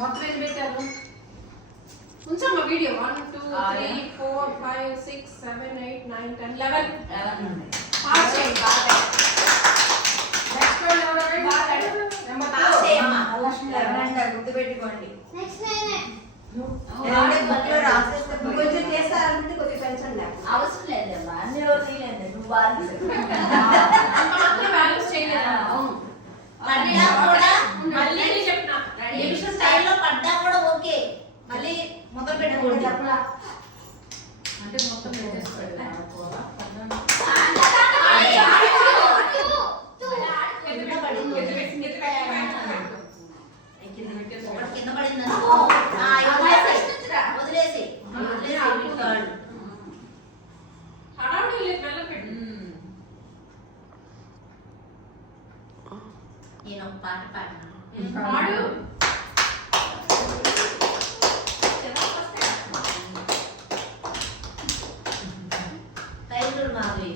మొత్తం ఎన్ని పెట్టారు ఉంచమ్మా వీడియో 1 2 3 4 5 6 7 8 9 10 11 పాస్ చేయి బాగా నెక్స్ట్ వన్ ఎవరు నెంబర్ పాస్ చేయమ్మా లక్ష్మి రండి గుర్తు పెట్టుకోండి నెక్స్ట్ నేనే కొంచెం చేస్తారంటే కొద్దిగా పెంచండి అవసరం లేదమ్మా అన్ని రోజులు లేదు నువ్వు బాధ్యత బ్యాలెన్స్ చేయలేదా పడ్డా కూడా మళ్ళీ చెప్తున్నా నిమిషం స్టైల్లో పడ్డా కూడా ఓకే మళ్ళీ మొదలు పెట్టుకోండి అంటే మొత్తం పెట్టేసుకోవాలి కింద పడింది వదిలేసి నేను ఒక పాట పాడు టైటిల్ మాది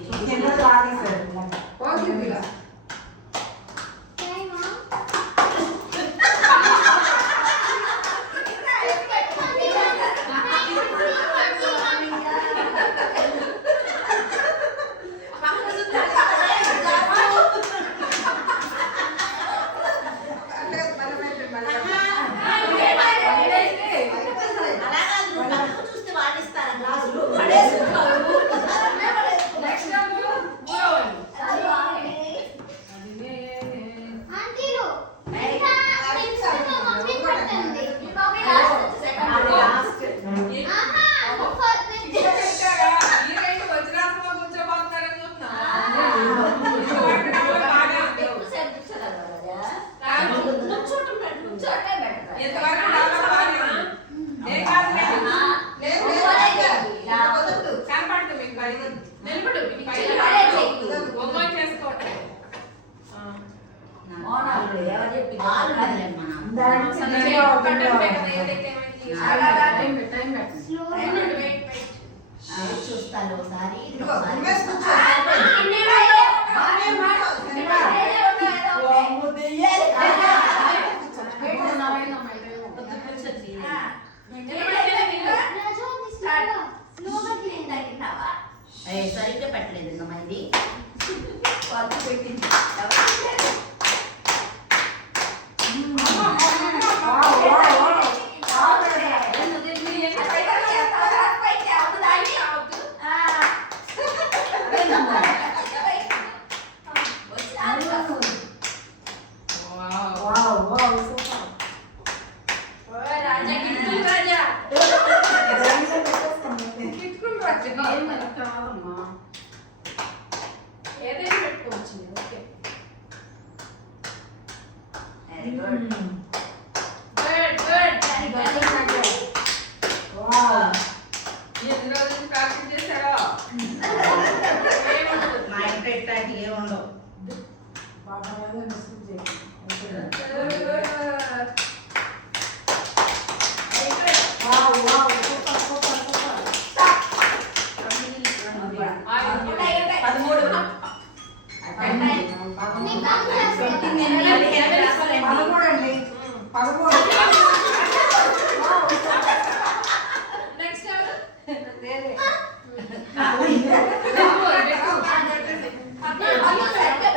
చూస్తాను ఒకసారి సరిగ్గా పెట్టలేదు అమ్మా ఇది పెట్టింది ఏదైనా పెట్టుకోవచ్చు ఓకే గుడ్ ఎన్ని రోజులు ప్రాక్టీస్ చేశారో మా ఇంట్లో ఇట్లాంటి ఏముండవు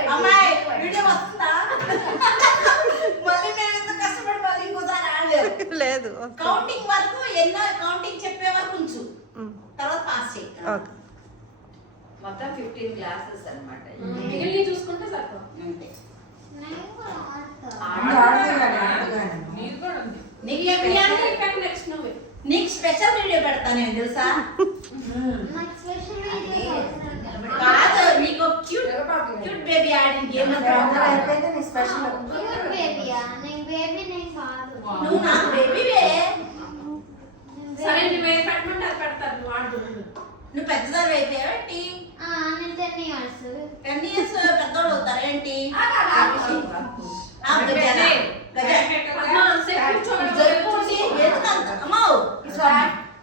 అమ్మాయి వీడియో వస్తుందా మళ్ళీ నేను ఎంత కష్టపడి మళ్ళీ ఇంకోసారి ఆడలేదు లేదు కౌంటింగ్ వరకు ఎన్నో కౌంటింగ్ చెప్పే వరకు ఉంచు తర్వాత పాస్ చేయి మొత్తం 15 క్లాసెస్ అన్నమాట మిగిలిన చూసుకుంటే సరిపోతుంది అంతే నీకు స్పెషల్ వీడియో పెడతాను తెలుసా కాదు నీకు క్యూట్ క్యూట్ బేబీ ఆడిన గేమ్ నువ్వు నాకు బేబీవే సరే నువ్వు ఏ పెట్టమంటే అది పెడతారు నువ్వు ఆడుతుంది నువ్వు పెద్దదారు అయితే ఏంటి 10 years పెద్దోళ్ళు అవుతారు ఏంటి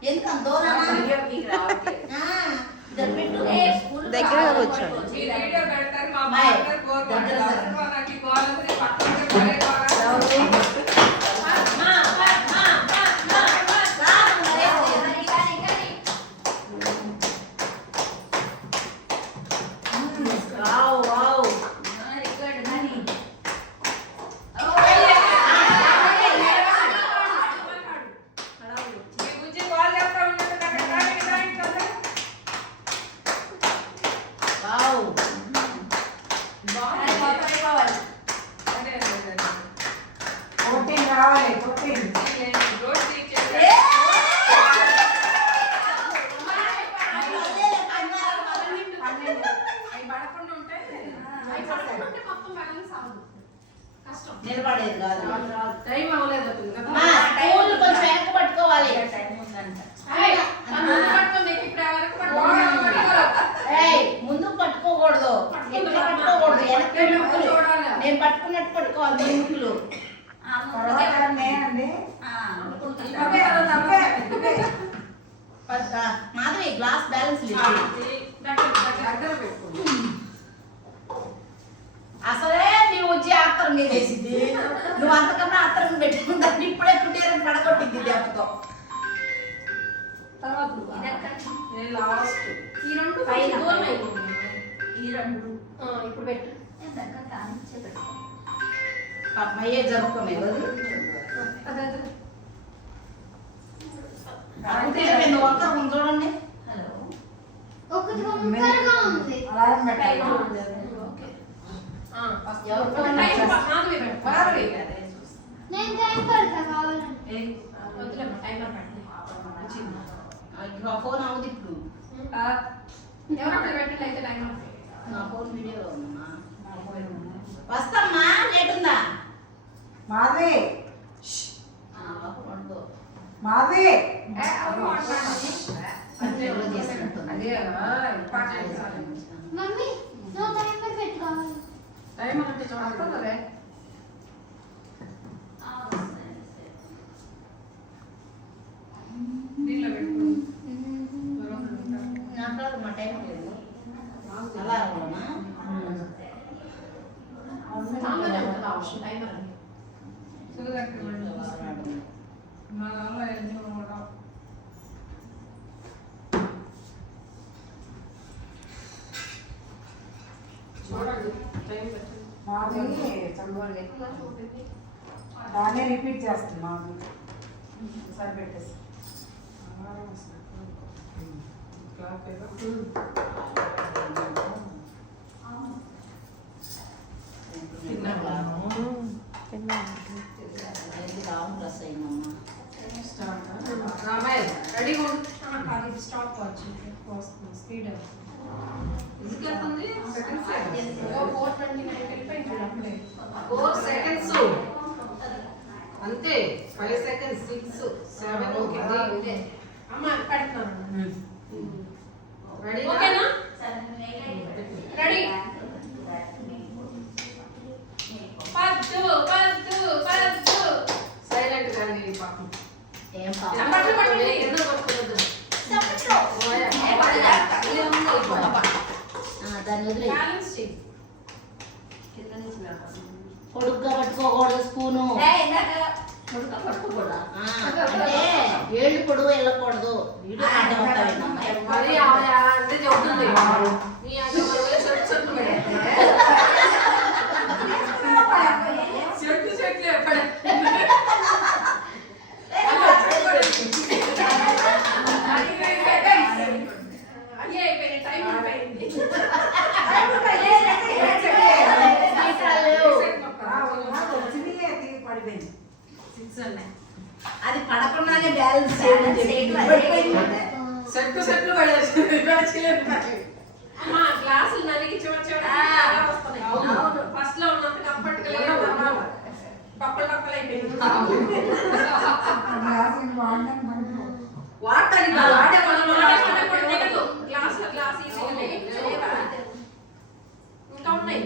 ఎందుకంత దగ్గర కూర్చోండి వీడియో పెడతారు మా బాగా కావాలి కొట్టేది. నిలబడేది కాదు. టైం అవ్వలేదు మా స్కూల్ కొంచెం వెనక పట్టుకోవాలి. ఏయ్, ముందు పట్టుకోకూడదు, ఎట్లా పట్టుకోకూడదు, వెనక్కి ముక్కులు. నేను పట్టుకున్నట్టు పట్టుకోవాలి మీ ముక్కులు. మాధవి గ్లాస్ బ్యాలెన్స్ లేదు. అసలే నీ వచ్చి ఆత్తరం మీద వేసింది. నువ్వు అంతకన్నా ఆత్తరం పెట్టుకుంటా ఇప్పుడే కుటీరం పడగొట్టింది దెబ్బతో. ఇప్పుడు పెట్టు అయ్యే జరుపుకోమే చూడండి. అలారం పెట్టాలి. ఫోన్ అవుతుంది ఇప్పుడు. నా ఫోన్ వీడియోలో ఉందమ్మా. వస్తమ్మా, లేటుందా మాధవి? మాధవి మమ్మీ నువ్వు టైమర్ పెట్టుకోవాలి. టైం అంటే చూడలే దీనిలో పెట్టుకో. నాకు మా టైం లేదు. అలా ఆప్షన్ టైమర్ అని మా దానిలో ఎన్ని ఉండవు. చూడండి టైం పెట్టండి. దాన్నే రిపీట్ చేస్తుంది మాకు. ఒకసారి పెట్టేసి రెడీ స్టాప్ వాచ్ స్పీడ్ అంతే 5 seconds 6 7 ఓకే అమ్మ పెడతాను రెడీ ఓకేనా రెడీ పద్దు పద్దు పద్దు సైలెంట్ గా నీ పక్కన ఏం చప్పట్లు పట్టండి ఎన్నో కొట్టుకోవద్దు దాన్ని వదిలే. బ్యాలెన్స్ చెయ్యి పొడుగ్గా పట్టుకోకూడదు స్పూను. అంటే ఏళ్ళు పొడుగు వెళ్ళకూడదు. మరి అంటే చెబుతుంది నీ చెట్టు చెట్లు ఎప్పుడే అయ్యే అయిపోయింది టైం అయిపోయింది. అది పడకుండానే బ్యాలెన్స్ సెట్లు పడేసి అమ్మా గ్లాసులు నలిగి చివరి వస్తున్నాయి. ఫస్ట్ లో ఉన్నంత కంఫర్ట్ గా పక్కలు పక్కలు అయిపోయింది. గ్లాస్ ఇంకా ఉన్నాయి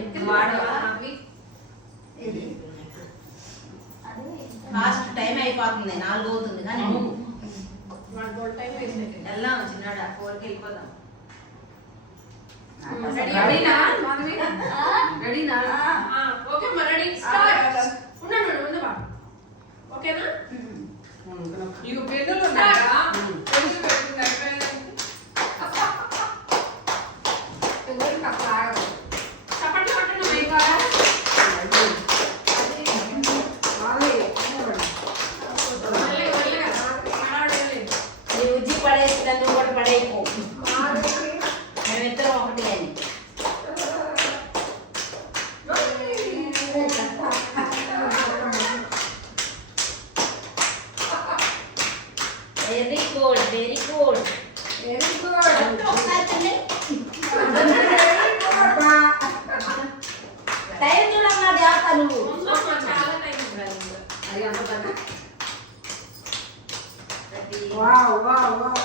లాస్ట్ టైం అయిపోతుంది, 4 అవుతుంది కానీ నువ్వు టైం వేస్ట్ ఎలా వచ్చినాడు 4కి వెళ్ళిపోదాం. రెడీనా మాధవి రెడీనా ఓకే మా రెడీ స్టార్ట్ ఉండండి ఉండవా ఓకేనా ఇక పెద్దలు ఉన్నారా పెద్దలు పెట్టుకుంటారు పెద్దలు కాస్త ఆగదు చప్పట్లు కొట్టండి మైకా నీ ఉజ్జి పడేసి నువ్వు కూడా పడేయకు. మేమిద్దరం ఒకటి అని good very good. Very good. ఒకసారి తిని. టైం చూడమ్మా దేవత నువ్వు. చాలా టైం ఉండాలి. అది అంత పెద్ద. Wow wow wow.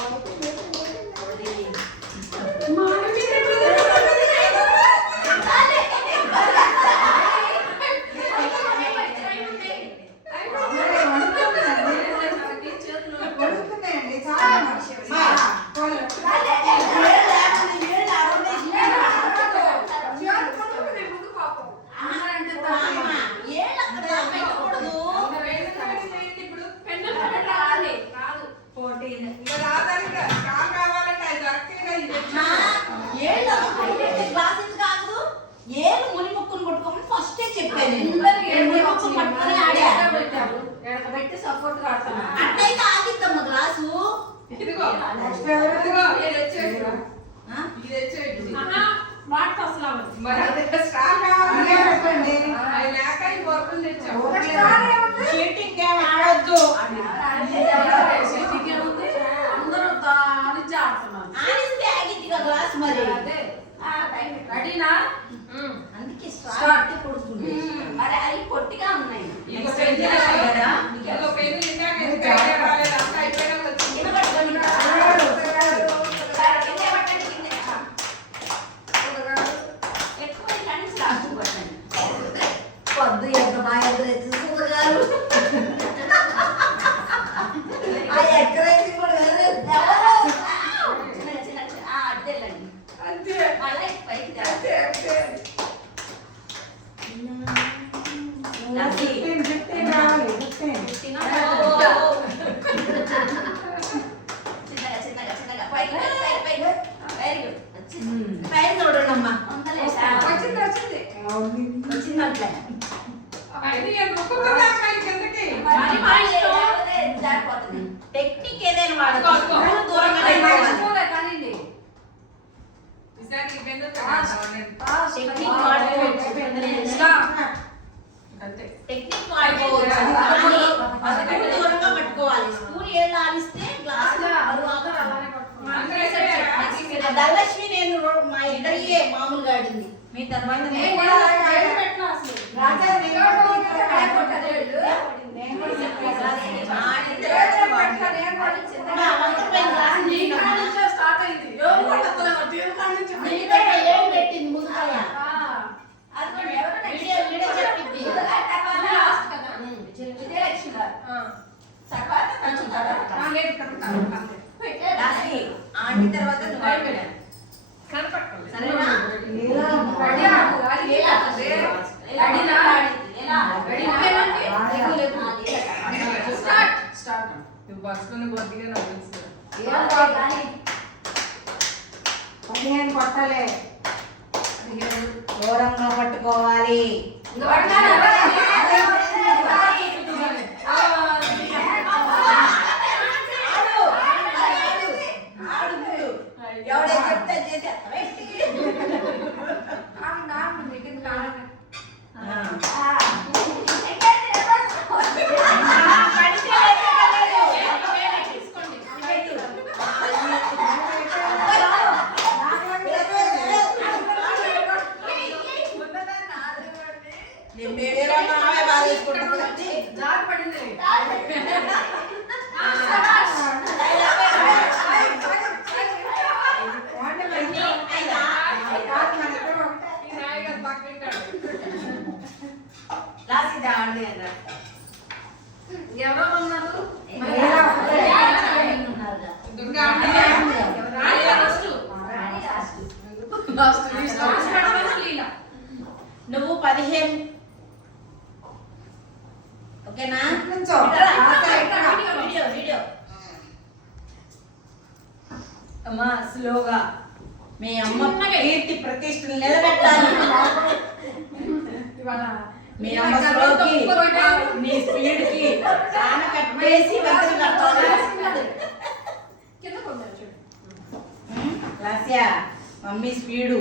కొడుకునేయండి చాలా. ఏళ్ళు ముని ముక్కును కొట్టుకోమని ఫస్టే చెప్పాను. ముని ముక్కును పట్టుకొని ఆడా. పెట్టి సపోర్ట్ కాడుతున్నా. అట్టయితే ఆగిద్దమ్మ గ్లాసు. ఇదిగో నెక్స్ట్ ఎవరు? ఇదిగో ఇది తెచ్చేయండి. ఆ? ఇది తెచ్చేయండి. వాట్ అసలు అవ్వదు. మరి అదే స్టార్ కావాలి. అదే పెట్టండి. అది లేక ఈ వర్కులు తెచ్చాం. చీటింగ్ ఏం ఆడొద్దు. అందరూ దానిచ్చి ఆడుతున్నారు. ఆడిస్తే ఆగిద్ది కదా గ్లాస్ మరి. అదే రెడీనా? అందుకే స్టార్ట్ కొడుతుంది. మరి అవి పొట్టిగా ఉన్నాయి. ఇంకో పెన్ను కదా? ఇంకో పెన్ను ఇందాక ఎందుకు ఐడియా రాలేదు? అంతా అయిపోయినాక వచ్చింది. పొద్దు ఎంత బాగా ఎదురెత్తుగారు. ఆ ఎక్కడైతే కూడా వెళ్ళలేదు. అంతే పైకి అంతే అంతే. నసి. 15 రావాలి. 15. చిన్నగా చిన్నగా పైకి వెరీ గుడ్. పైన చూడండి అమ్మా. వచ్చింది వచ్చింది. వచ్చిందంటే అది ఒక్కొక్కదా పై కిందకి. జారిపోతుంది. టెక్నిక్ ఏదైనా అదిగో, అదిగో. వాడచ్చు. దూరంగా వెళ్ళిపోవాలి. కానివ్వండి. ఈసారి ఈ పెన్ను టెక్నిక్ వాడుకోవచ్చు. అంతే. టెక్నిక్ వాడుకోవచ్చు. కానీ స్పూన్ దూరంగా పట్టుకోవాలి. స్పూన్ ఏళ్ళు ఆలిస్తే గ్లాస్ ధనలక్ష్మి నేను మా ఇద్దరికి మామూలుగా ఆడింది. మీ తర్వాత నేను కూడా పెట్టినా అసలు. రాజా నేను స్టార్ట్ అయింది. ఎవరు కొట్టలేదు. టీవీ కాడ నుంచి పెట్టింది ముందుగా వీడియో చెప్పింది. లాస్ట్ కదా. విజయలక్ష్మి గారు ఆ. తర్వాత కొంచెం తర్వాత లేదు కరెక్ట్. అంతే. రాసి ఆంటీ తర్వాత నువ్వు అయిపోయినా కనపడలేదు. సరేనా రెడీ ఆడు. రెడీ ఆడు. రెడీనా? రెడీనా? స్టార్ట్. స్టార్ట్. నువ్వు బస్సుకుని కొద్దిగా నాకు తెలుసు. 15 కొట్టాలి. దూరంగా పట్టుకోవాలి. ఇంకా పట్టాలా? ఎవడే చెప్తే చేసేస్తా. జారి పడింది. ఈ నాయకుడు పక్కింటాడు. ఎవరో ఉన్నారు. దుర్గా నువ్వు 15 ఓకేనా? వీడియో వీడియో అమ్మా స్లోగా మీ అమ్మ కీర్తి ప్రతిష్టలు నిలబెట్టాలి. మీ అమ్మ స్లోకి నీ స్పీడ్ కి ఆన కట్టేసి వెంటనే కట్టాలి. కింద కొందరు చూడు. లాస్యా మమ్మీ స్పీడు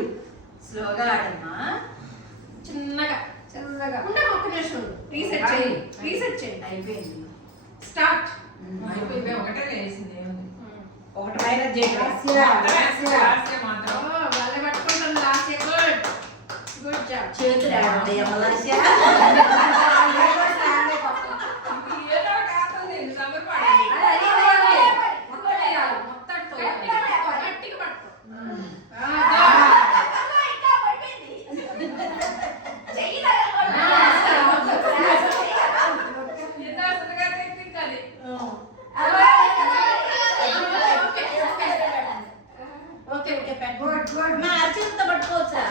స్లోగా ఆడమ్మా. చిన్నగా చిన్నగా ఉండే ఒక్క నిమిషం. రీసెట్ చేయి. రీసెట్ చేయి. అయిపోయింది. స్టార్ట్. అయిపోయింది ఒకటే వేసింది. ఒకటి వైరస్ చేయడం లాస్ట్ మాత్రం వాళ్ళే పట్టుకుంటుంది లాస్ట్ గుడ్ గుడ్ జాబ్. చేతులు ఆడుతాయి అమ్మలాస్య ఏదో కాస్తుంది సంబరపడండి. మొత్తం వేయాలి. మొత్తం తోయాలి. గట్టిగా పట్టుకో. ఇంకా పడిపోయింది. చెయ్యి తగలకూడదు. ఏదో అసలుగా టెక్నిక్ అది. ఓకే ఓకే మా అర్చనతో పట్టుకోవచ్చా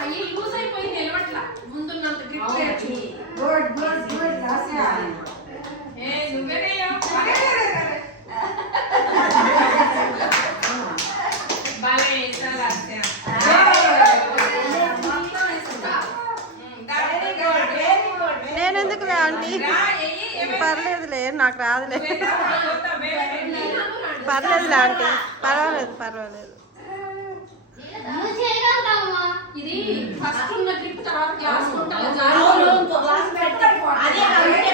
అయ్యి లూజ్ అయిపోయి నిలబట్ల ముందున్నంత గ్రిప్ చేయొచ్చు. ఏ నువ్వేనేయో బాలే ఇస్తా లాస్ట్ నేను ఎందుకులే ఆంటీ పర్లేదులే నాకు రాదులే పర్లేదులే ఆంటీ పర్వాలేదు పర్వాలేదు నువ్వు చేయగలుగుతావా? ఇది ఫస్ట్ ఉన్న గ్రిప్ తర్వాత గ్లాస్ ఉండాలి. అవును ఇంకో గ్లాస్ పెడతారు అదే అందుకే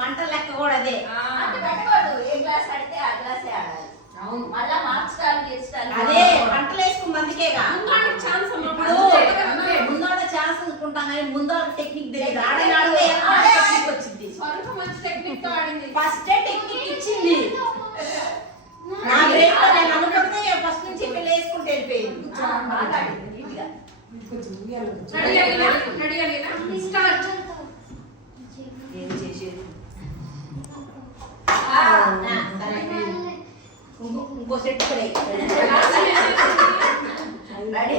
పంట లెక్క కూడా అదే అంటే పెట్టకూడదు. ఏ గ్లాస్ ఆడితే ఆ గ్లాసే ఆడాలి. అవును. మళ్ళా మార్చడానికి గెలిచడానికి అదే పంటలు వేసుకుని అందుకేగా ముందు ఛాన్స్ అమ్మ. ఇప్పుడు ముందోడ ఛాన్స్ అనుకుంటాం కానీ ముందోడ టెక్నిక్ తెలియదు ఆడగాడే టెక్నిక్ వచ్చింది స్వరూప మంచి టెక్నిక్ తో ఆడింది. ఫస్ట్ టెక్నిక్ ఇచ్చింది నా బ్రెయిన్ లో నేను అనుకుంటే ఫస్ట్ నుంచి పిల్ల వేసుకుంటే వెళ్ళిపోయింది బాగా ఆడింది నీట్గా. రెడీ అయ్యినా? రెడీ అయ్యినా? స్టార్ట్. ఏం చేసేది సరే ఇంకో సెట్ పడే రెడీ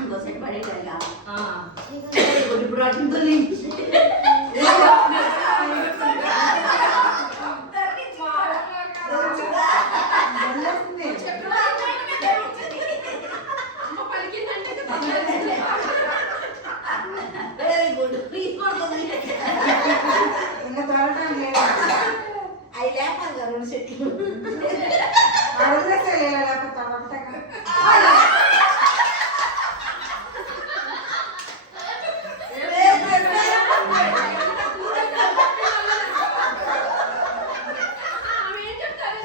ఇంకో సెట్ పడేటట్టుగా. ఇప్పుడు అడుగుతుంది అమ్మ పలికిందంటే వెరీ గుడ్ అవి లేపాలి రెండు సెట్లు ఆమె ఏం చెప్తారు?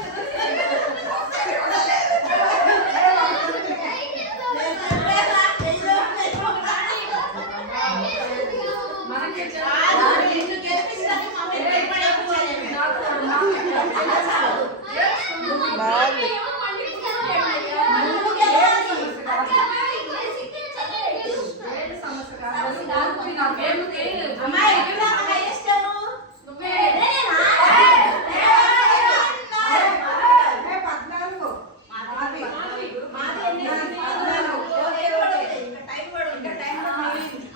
మనకి బాగుంది అమ్మాయి ఎక్కడ హైయెస్ట్ ఎవరు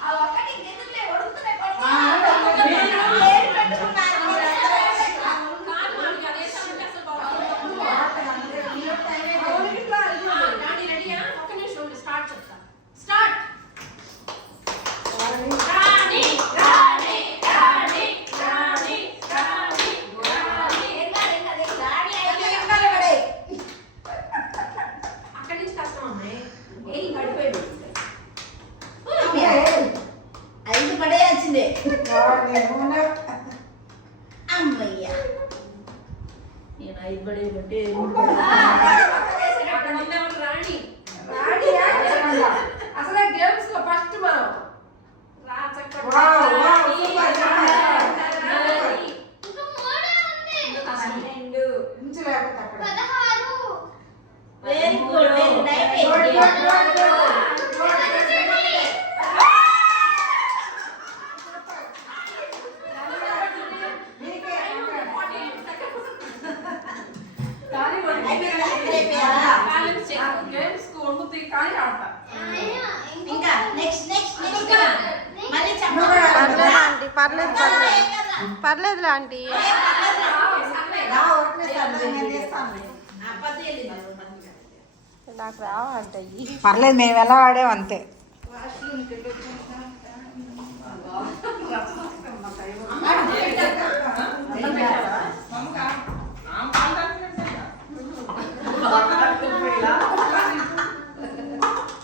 ఆ ఒక్కటి ఇంకెందుకులే ఒడుగుతూనే పడుకో. స్టార్ట్ చెప్తా. స్టార్ట్. అక్కడి నుంచి కష్టం అమ్మాయి. ఐదు పడేయాల్సిందే అమ్మయ్యా నేను ఐదు పడేయమంటే అక్కడ ఉన్నవాళ్ళు రాణి. అసలు గేమ్స్ లో ఫస్ట్ మనం very good very nice games వండుతాయి కానీ ఆడతా. ఇంకా నెక్స్ట్ నెక్స్ట్ నెక్స్ట్ మళ్ళీ పర్లేదు ఆంటీ పర్లేదు పర్లేదు పర్లేదులే ఆంటీ నాకు రావంట పర్లేదు మేము ఎలా ఆడాం అంతే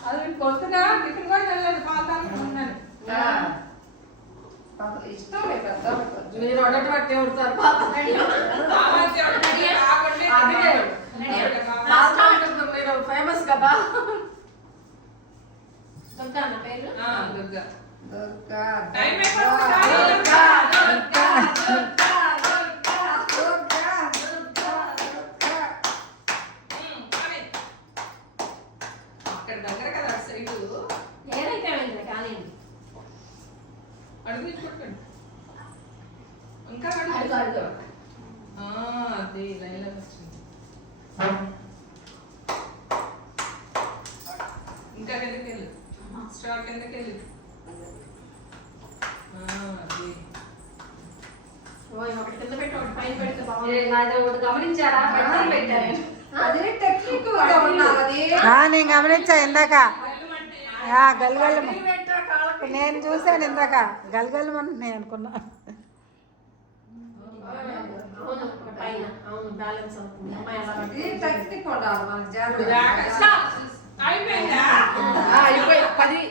అది కొత్తగా టిఫిన్ కూడా వెళ్ళలేదు పాలు తాగుతున్నాను ఇటు ఏదైతే ఏమైంది కానీ అడుగు ఇటు కొట్టండి. ఇంకా అడుగు, అడుగు. అడుగు. అది లైన్లోకి వచ్చింది. ఇంకా కిందకి వెళ్ళు. స్ట్రా కిందకి వెళ్ళు. అది ఓయ్ ఒకటి కింద పెట్టి ఒకటి పైన పెడితే ఏ, బాగుంది. నాది ఒకటి గమనించారా పక్కన పెట్టారు అదే టెక్నిక్ గా ఉన్నారు అది. నేను గమనించా ఇందాక గలగల నేను చూసాను ఇందాక గలగలమంటున్నాయి అనుకున్నా. అవును ఒక పైన అవును బ్యాలెన్స్ అవుతుంది అమ్మాయి అలా ఇది పెట్టుకుంది. టెక్నిక్ ఉండాలి మనకి జాగ్రత్త. జాగ్రత్త. అయిపోయిందా? అయిపోయి 10